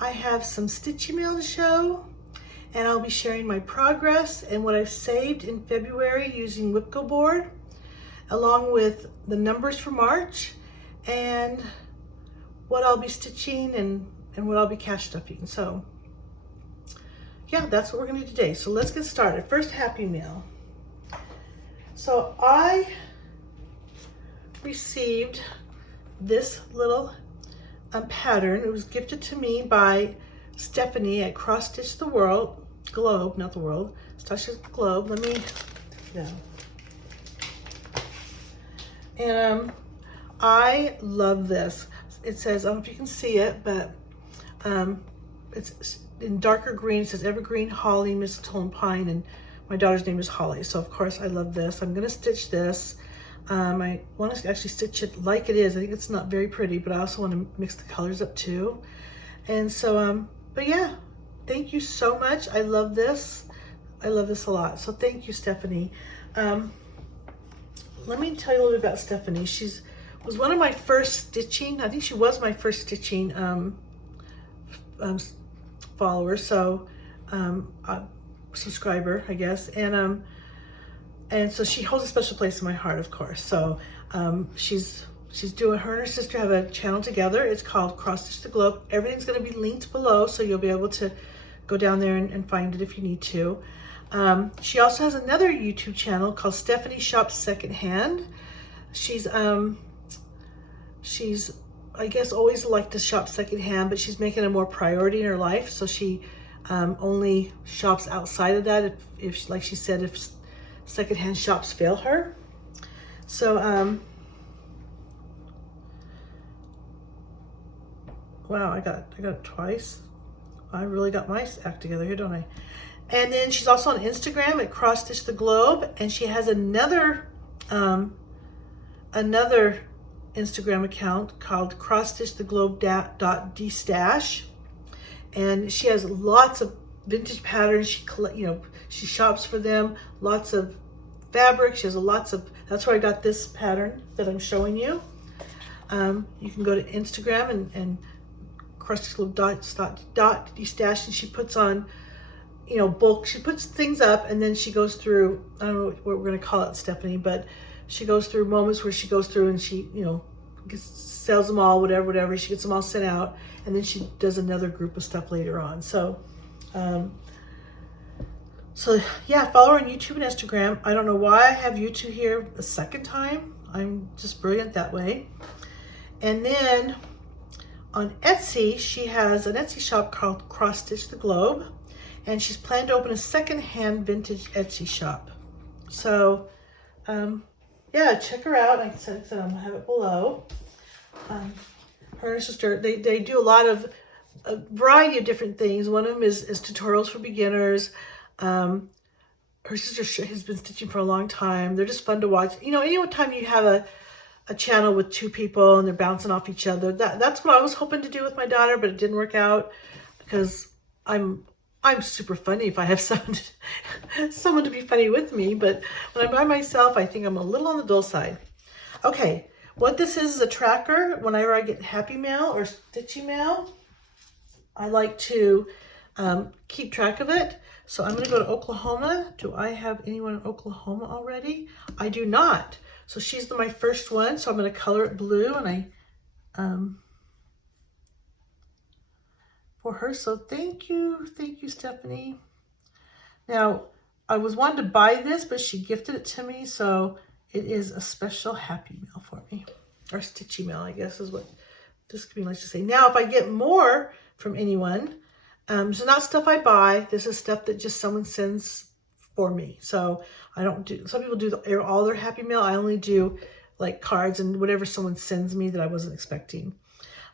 I have some Stitchy mail to show, and I'll be sharing my progress and what I've saved in February using WHIPGO board, along with the numbers for March and what I'll be stitching and what I'll be cash stuffing. So yeah, that's what we're gonna do today. So let's get started. First, Happy Mail. So I received this little pattern. It was gifted to me by Stephanie at Cross Stitch the World, Globe, not the world, Stitch the Globe. Let me, yeah. And I love this. It says, I don't know if you can see it, but it's in darker green. It says evergreen, holly, mistletoe, and pine, and my daughter's name is Holly. So of course I love this. I'm gonna stitch this. I want to actually stitch it like it is. I think it's not very pretty, but I also want to mix the colors up too. And so, but yeah, thank you so much. I love this. I love this a lot. So thank you, Stephanie. Let me tell you a little bit about Stephanie. Was one of my first stitching. I think she was my first stitching follower. So, subscriber, I guess. And so she holds a special place in my heart, of course. So she's doing, her and her sister have a channel together. It's called Cross Stitch the Globe. Everything's gonna be linked below, so you'll be able to go down there and find it if you need to. She also has another YouTube channel called Stephanie Shops Secondhand. She's I guess always liked to shop secondhand, but she's making it a more priority in her life. So she only shops outside of that if like she said, if secondhand shops fail her. So wow, I got it twice. I really got my act together here, don't I? And then she's also on Instagram at Cross Stitch the Globe, and she has another Instagram account called Cross Stitch the Globe .dstash, and she has lots of vintage patterns. She shops for them, lots of fabric. She has lots of, that's where I got this pattern that I'm showing you. You can go to Instagram and Cross Stitch .dstash, and she puts on, bulk. She puts things up, and then she goes through, I don't know what we're gonna call it, Stephanie, but she goes through moments where she goes through and she, sells them all, whatever. She gets them all sent out, and then she does another group of stuff later on. So, yeah, follow her on YouTube and Instagram. I don't know why I have YouTube here a second time. I'm just brilliant that way. And then on Etsy, she has an Etsy shop called Cross Stitch the Globe, and she's planned to open a secondhand vintage Etsy shop. So, yeah, check her out. Like I said, I'm gonna have it below. Her and her sister, they do a variety of different things. One of them is tutorials for beginners. Her sister has been stitching for a long time. They're just fun to watch. Any time you have a channel with two people and they're bouncing off each other, that's what I was hoping to do with my daughter, but it didn't work out because I'm super funny if I have someone to be funny with me, but when I'm by myself, I think I'm a little on the dull side. Okay, what this is a tracker. Whenever I get Happy Mail or Stitchy Mail, I like to keep track of it. So I'm gonna go to Oklahoma. Do I have anyone in Oklahoma already? I do not. So she's my first one, so I'm gonna color it blue, and for her. So thank you, Stephanie. Now, I was wanting to buy this, but she gifted it to me, so it is a special Happy Mail for me, or Stitchy Mail, I guess is what this could be nice to say. Now, if I get more from anyone, so not stuff I buy, this is stuff that just someone sends for me. So I don't do, some people do all their Happy Mail. I only do like cards and whatever someone sends me that I wasn't expecting,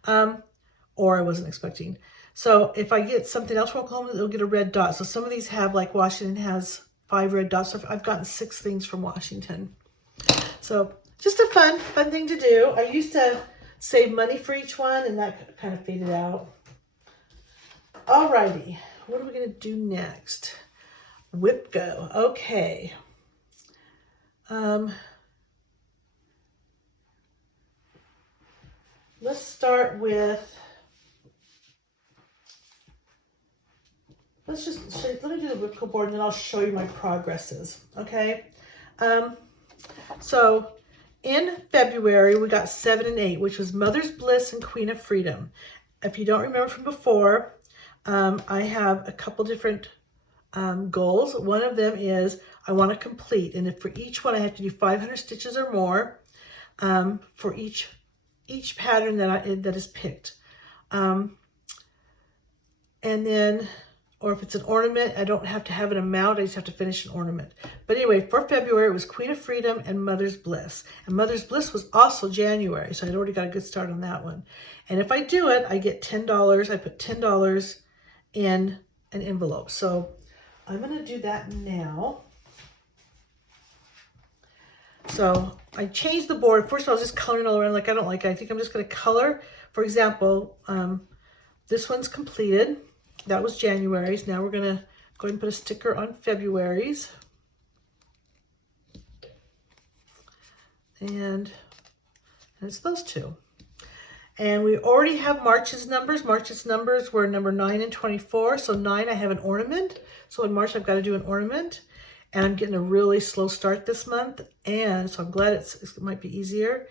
or I wasn't expecting. So if I get something else from Oklahoma, they'll get a red dot. So some of these have, like Washington has 5 red dots. So I've gotten 6 things from Washington. So just a fun thing to do. I used to save money for each one, and that kind of faded out. Alrighty, what are we gonna do next? WHIPGO, okay. Let's start with let's just let me do the WIPGO board and then I'll show you my progresses, okay? So in February, we got 7 and 8, which was Mother's Bliss and Queen of Freedom. If you don't remember from before, I have a couple different goals. One of them is I want to complete, and if for each one I have to do 500 stitches or more for each pattern that is picked. And then, or if it's an ornament, I don't have to have an amount, I just have to finish an ornament. But anyway, for February, it was Queen of Freedom and Mother's Bliss. And Mother's Bliss was also January, so I'd already got a good start on that one. And if I do it, I get $10. I put $10 in an envelope. So I'm gonna do that now. So I changed the board. First I was just coloring all around like I don't like it. I think I'm just gonna color. For example, this one's completed. That was January's. Now we're gonna go ahead and put a sticker on February's. And it's those two. And we already have March's numbers. March's numbers were number 9 and 24. So 9, I have an ornament. So in March, I've got to do an ornament. And I'm getting a really slow start this month. And so I'm glad it might be easier.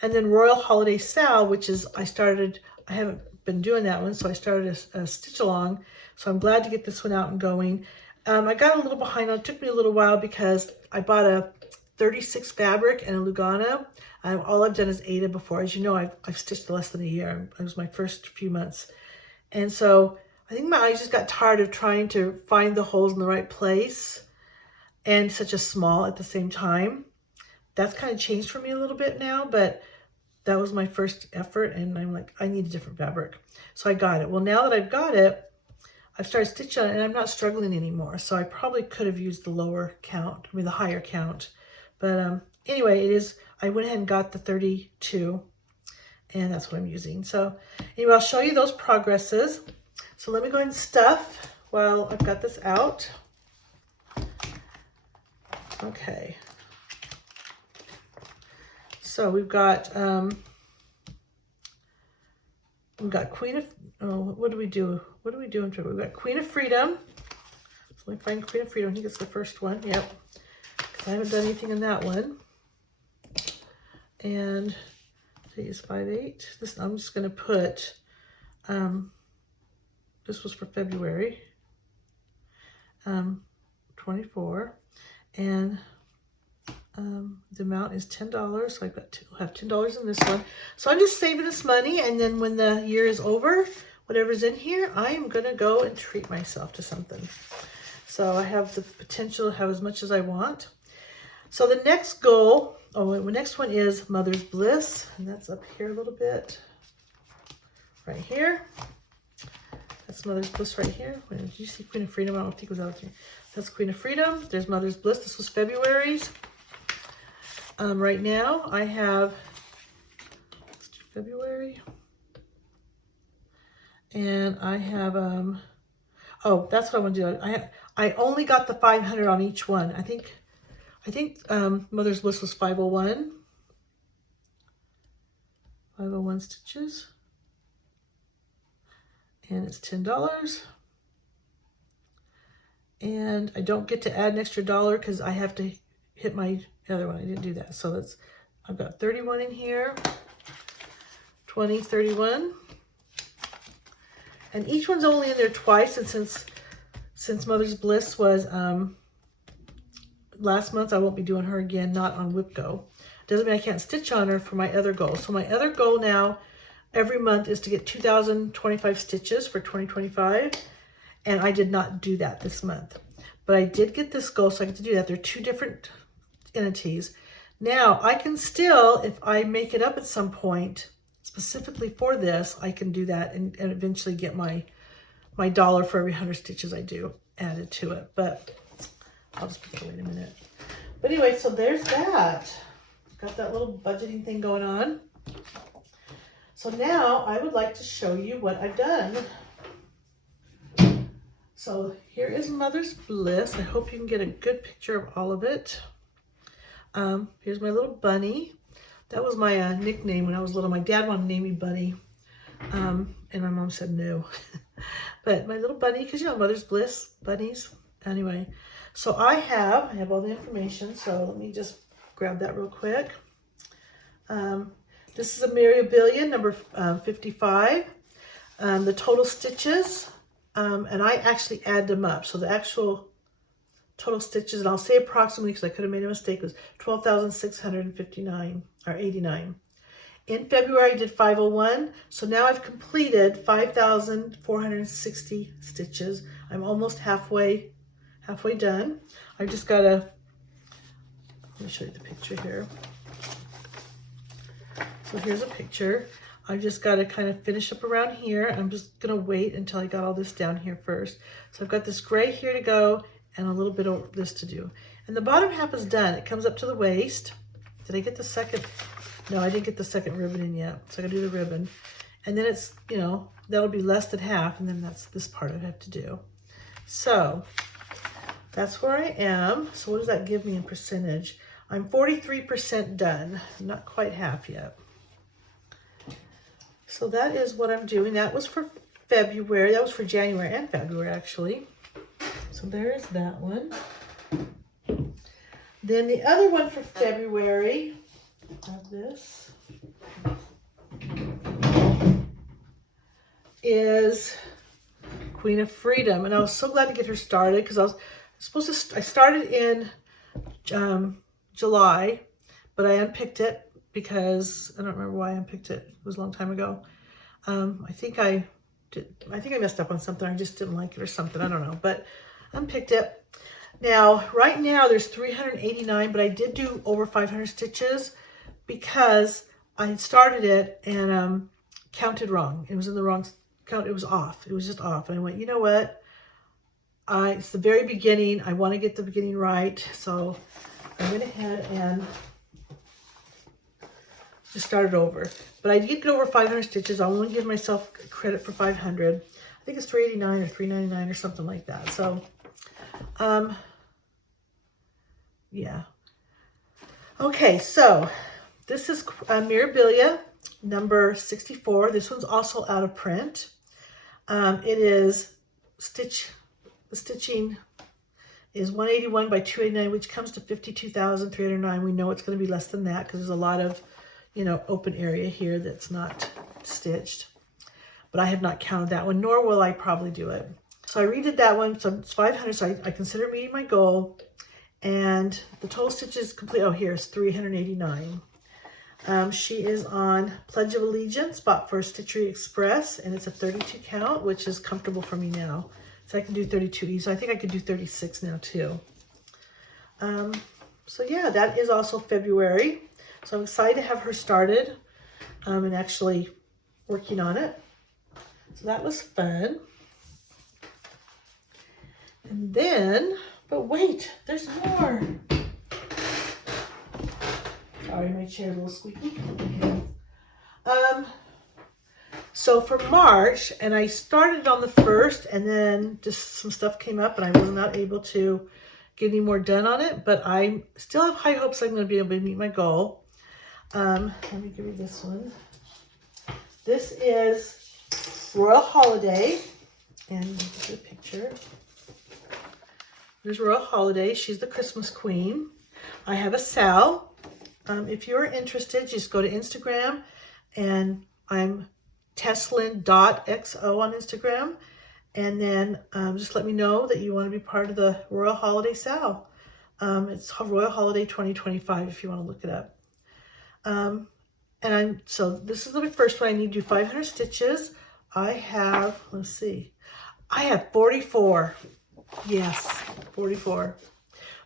And then Royal Holiday Sal, which is, I haven't been doing that one, so I started a stitch along. So I'm glad to get this one out and going. I got a little behind on it. It took me a little while because I bought a 36 fabric and a Lugana. All I've done is Ada before. As you know, I've stitched less than a year. It was my first few months. And so I think my eyes just got tired of trying to find the holes in the right place and such a small at the same time. That's kind of changed for me a little bit now, but that was my first effort, and I'm like, I need a different fabric. So I got it. Well, now that I've got it, I've started stitching on it, and I'm not struggling anymore. So I probably could have used the lower count, the higher count. But anyway, I went ahead and got the 32, and that's what I'm using. So anyway, I'll show you those progresses. So let me go ahead and stuff while I've got this out. Okay. So we've got Queen of, what do we do? What do we do in February? We've got Queen of Freedom. So let me find Queen of Freedom. I think it's the first one. Yep. Because I haven't done anything in that one. And today is 5/8. This, I'm just going to put, this was for February, 24. And the amount is $10, so I'll have $10 in this one. So I'm just saving this money, and then when the year is over, whatever's in here, I am gonna go and treat myself to something. So I have the potential to have as much as I want. So the next goal, the next one is Mother's Bliss, and that's up here a little bit, right here. That's Mother's Bliss right here. Did you see Queen of Freedom? I don't think it was out there. That's Queen of Freedom. There's Mother's Bliss. This was February's. Right now I have, let's do February. And I have, oh, that's what I want to do. I only got the 500 on each one. I think Mother's Bliss was 501. 501 stitches. And it's $10. And I don't get to add an extra $1 because I have to hit my other one. I didn't do that. So I've got 31 in here, 20, 31. And each one's only in there twice. And since Mother's Bliss was last month, I won't be doing her again, not on WHIPGO. Doesn't mean I can't stitch on her for my other goal. So my other goal now every month is to get 2,025 stitches for 2025. And I did not do that this month. But I did get this goal, so I get to do that. They're two different entities. Now, I can still, if I make it up at some point, specifically for this, I can do that and eventually get my $1 for every 100 stitches I do added to it. But I'll just put that away in a minute. But anyway, so there's that. Got that little budgeting thing going on. So now I would like to show you what I've done. So here is Mother's Bliss. I hope you can get a good picture of all of it. Here's my little bunny. That was my nickname when I was little. My dad wanted to name me Bunny, and my mom said no. But my little bunny, because you know, Mother's Bliss bunnies. Anyway, so I have all the information. So let me just grab that real quick. This is a Mirabilia number 55. The total stitches, and I actually add them up. So the actual total stitches, and I'll say approximately because I could have made a mistake, was 12,659 or 89. In February, I did 501. So now I've completed 5,460 stitches. I'm almost halfway done. I just gotta, let me show you the picture here. So here's a picture. I've just got to kind of finish up around here. I'm just going to wait until I got all this down here first. So I've got this gray here to go and a little bit of this to do. And the bottom half is done. It comes up to the waist. Did I get the second? No, I didn't get the second ribbon in yet. So I got to do the ribbon. And then it's, you know, that'll be less than half. And then that's this part I have to do. So that's where I am. So what does that give me in percentage? I'm 43% done. I'm not quite half yet. So that is what I'm doing. That was for February. That was for January and February, actually. So there's that one. Then the other one for February, I have this, is Queen of Freedom. And I was so glad to get her started because I started in July, but I unpicked it because I don't remember why I unpicked it. It was a long time ago. I think I messed up on something. I just didn't like it or something. I don't know, but unpicked it. Now, right now there's 389, but I did do over 500 stitches because I started it and counted wrong. It was in the wrong count. It was off. It was just off. And I went, you know what? It's the very beginning. I want to get the beginning right. So I went ahead and just started over. But I did get over 500 stitches. I'll only give myself credit for 500. I think it's 389 or 399 or something like that. So, yeah. Okay, so this is Mirabilia number 64. This one's also out of print. It is the stitching is 181 by 289, which comes to 52,309. We know it's going to be less than that because there's a lot of, you know, open area here that's not stitched. But I have not counted that one, nor will I probably do it. So I redid that one, so it's 500, so I consider meeting my goal. And the total stitches complete, oh, here's 389. She is on Pledge of Allegiance, bought for Stitchery Express, and it's a 32 count, which is comfortable for me now. So I can do 32 easy. So I think I could do 36 now too. So yeah, that is also February. So I'm excited to have her started and actually working on it. So that was fun. And then, but wait, there's more. Sorry, my chair's a little squeaky. So for March, and I started on the 1st, and then just some stuff came up, and I was not able to get any more done on it, but I still have high hopes I'm going to be able to meet my goal. Let me give you this one. This is Royal Holiday, and here's a picture. There's Royal Holiday. She's the Christmas queen. I have a Sal. If you're interested, just go to Instagram, and I'm Teslin.xo on Instagram, and then just let me know that you want to be part of the Royal Holiday Sal. It's Royal Holiday 2025 if you want to look it up. So this is the first one. I need to do 500 stitches. I have, let's see, I have 44. Yes, 44.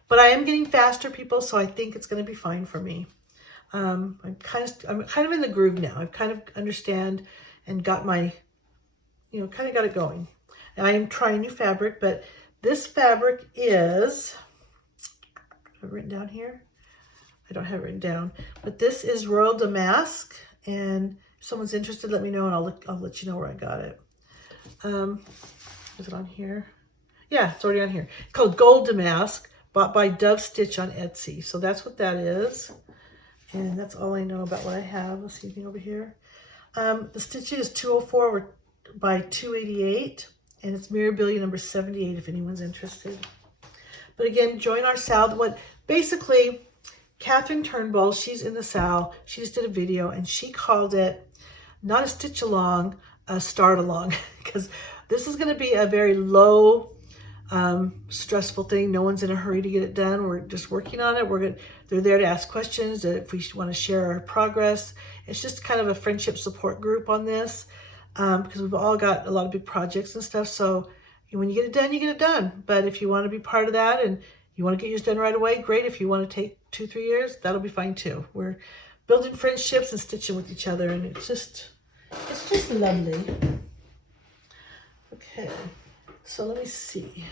But I am getting faster, people, so I think it's going to be fine for me. I'm kind of in the groove now. I kind of understand and got my, kind of got it going. And I am trying new fabric, but this fabric is, I have it written down here. I don't have it written down, but this is Royal Damask, and if someone's interested, let me know, and I'll let you know where I got it. Is it on here? Yeah, it's already on here. It's called Gold Damask, bought by Dove Stitch on Etsy. So that's what that is, and that's all I know about what I have. Let's see anything over here. The stitching is 204 by 288. And it's Mirabilia number 78 if anyone's interested. But again, join our SAL. What basically, Catherine Turnbull, she's in the SAL. She just did a video and she called it not a stitch along, a start along, because this is going to be a very low stressful thing. No one's in a hurry to get it done. We're just working on it. They're there to ask questions if we want to share our progress. It's just kind of a friendship support group on this because we've all got a lot of big projects and stuff. So when you get it done, you get it done. But if you want to be part of that and you want to get yours done right away, great. If you want to take 2-3 years, that'll be fine too. We're building friendships and stitching with each other, and it's just lovely. Okay, so let me see.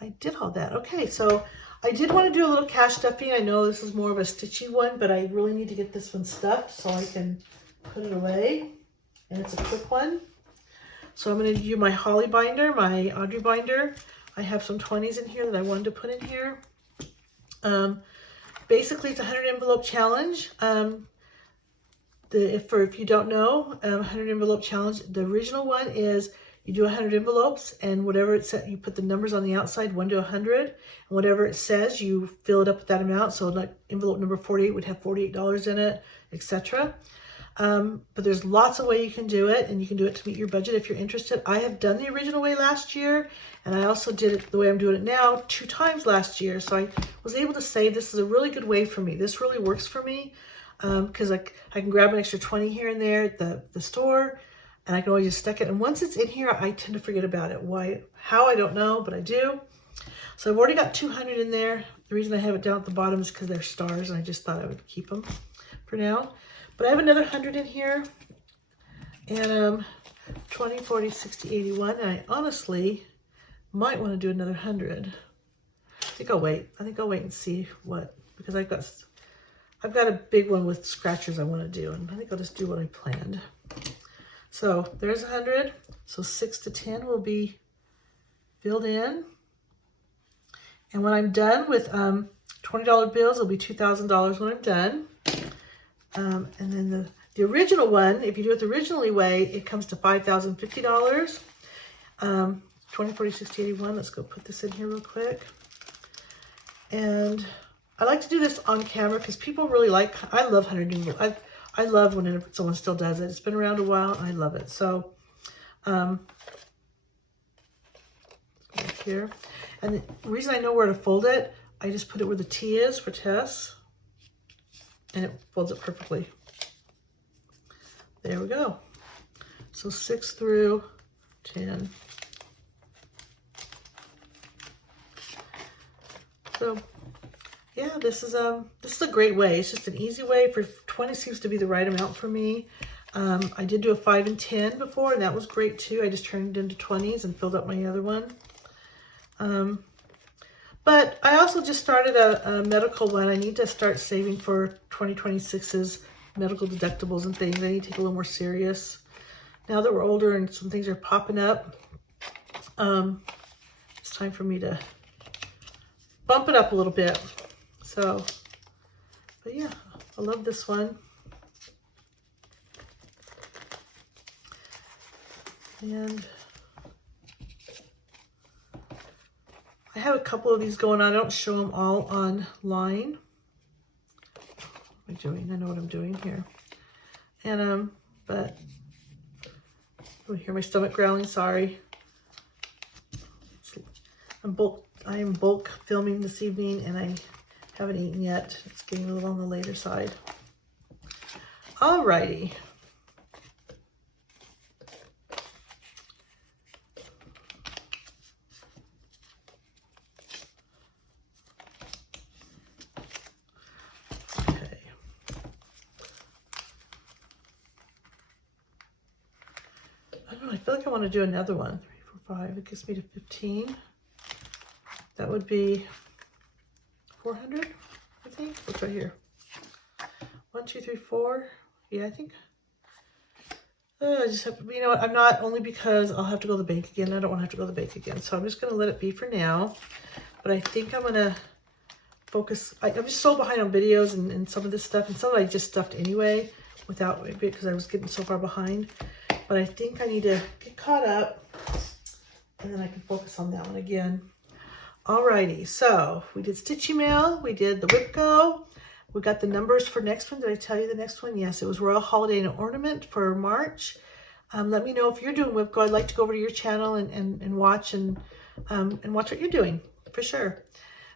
I did all that. Okay, so I did want to do a little cash stuffing. I know this is more of a stitchy one, but I really need to get this one stuffed so I can put it away. And it's a quick one. So I'm going to do my Holly binder, my Audrey binder. I have some 20s in here that I wanted to put in here. Basically, it's a 100 envelope challenge. If you don't know, 100 envelope challenge, the original one is you do 100 envelopes and whatever it says, you put the numbers on the outside, 1 to 100, and whatever it says, you fill it up with that amount. So like envelope number 48 would have $48 in it, etc. But there's lots of ways you can do it, and you can do it to meet your budget if you're interested. I have done the original way last year, and I also did it the way I'm doing it now 2 times last year. So I was able to say this is a really good way for me. This really works for me because I can grab an extra 20 here and there at the store, and I can always just stick it. And once it's in here, I tend to forget about it. How, I don't know, but I do. So I've already got 200 in there. The reason I have it down at the bottom is because they're stars, and I just thought I would keep them for now. But I have another 100 in here, and 20, 40, 60, 81, and I honestly might want to do another 100. I think I'll wait. And see what, because I've got a big one with scratchers I want to do, and I think I'll just do what I planned. So there's 100. So 6 to 10 will be filled in. And when I'm done with $20 bills, it'll be $2,000 when I'm done. And then the original one, if you do it the originally way, it comes to $5,050. 20, 40, 60, 81. Let's go put this in here real quick. And I like to do this on camera because people really like, I love 100 envelopes. I love when someone still does it. It's been around a while, and I love it. So, right here. And the reason I know where to fold it, I just put it where the T is for Tess. And it folds it perfectly. There we go. So 6 through 10. So yeah, this is a great way. It's just an easy way. For 20 seems to be the right amount for me. I did do a 5 and 10 before, and that was great too. I just turned it into 20s and filled up my other one. But I also just started a medical one. I need to start saving for 2026's medical deductibles and things. I need to take a little more serious. Now that we're older and some things are popping up, it's time for me to bump it up a little bit. So, but yeah, I love this one. And I have a couple of these going on. I don't show them all online. What am I doing? I know what I'm doing here. And, but, you hear my stomach growling, sorry. I am bulk filming this evening, and I haven't eaten yet. It's getting a little on the later side. Alrighty. I feel like I want to do another one. 3, 4, 5. It gets me to 15. That would be 400, I think. What's right here? 1, 2, 3, 4. Yeah, I think. I just have to, you know what? I'm not, only because I'll have to go to the bank again. I don't want to have to go to the bank again. So I'm just going to let it be for now. But I think I'm going to focus. I'm just so behind on videos and some of this stuff. And some of it I just stuffed anyway without, because I was getting so far behind. But I think I need to get caught up. and then I can focus on that one again. Alrighty, so we did Stitchy Mail, we did the WHIPGO, we got the numbers for next one. Did I tell you the next one? Yes, it was Royal Holiday and Ornament for March. Let me know if you're doing WHIPGO. I'd like to go over to your channel and watch and watch what you're doing, for sure.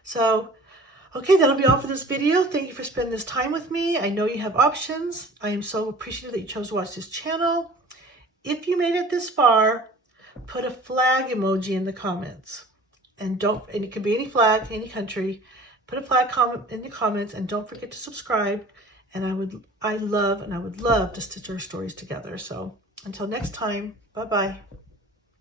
So, okay, that'll be all for this video. Thank you for spending this time with me. I know you have options. I am so appreciative that you chose to watch this channel. If you made it this far, put a flag emoji in the comments. And it could be any flag, any country. Put a flag comment in the comments, and don't forget to subscribe. And I would love to stitch our stories together. So until next time, bye-bye.